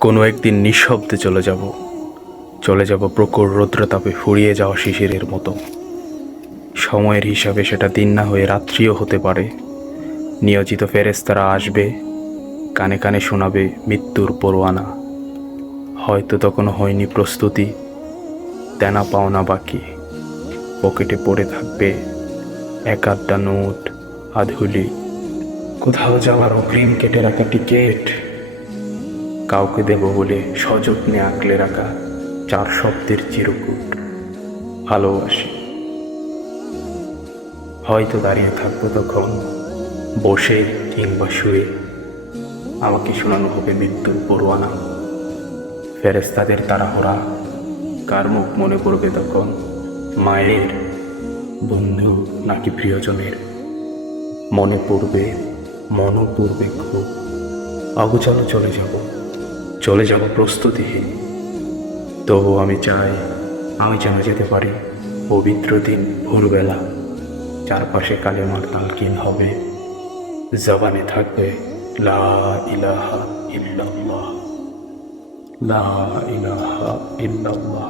কোনো একদিন নিঃশব্দে চলে যাব প্রখর রৌদ্রতাপে ফুরিয়ে যাওয়া শিশিরের মতো। সময়ের হিসাবে সেটা দিন না হয়ে রাত্রিও হতে পারে। নিয়োজিত ফেরেশতারা আসবে, কানে কানে শোনাবে মৃত্যুর পরোয়ানা। হয়তো তখনও হয়নি প্রস্তুতি, দেনা পাওনা বাকি, পকেটে পড়ে থাকবে এক আধটা নোট, আধুলি, কোথাও যাওয়ার অগ্রিম কেটে রাখা টিকিট, কাউকে দেব বলে সযত্নে আঁকলে রাখা 4 শব্দের চিরকুট, ভালোবাসি। হয়তো দাঁড়িয়ে থাকবো তখন, বসে কিংবা শুয়ে, আমাকে শোনানো হবে মৃত্যুর পরোয়ানা। ফেরেশতাদের তাড়াহুড়া, কার মুখ মনে পড়বে তখন? মায়ের, বন্ধু নাকি প্রিয়জনের? মনে পড়বে, মনও পড়বে খুব। অগোছালো চলে যাব প্রস্তুতিহীন। তবু আমি চাই, আমি যেন যেতে পারি পবিত্র দিন ভোরবেলা। চারপাশে কালেমার তালকিন হবে, জবানে থাকবে লা ইলাহা ইল্লাল্লাহ, লা ইলাহা ইল্লাল্লাহ।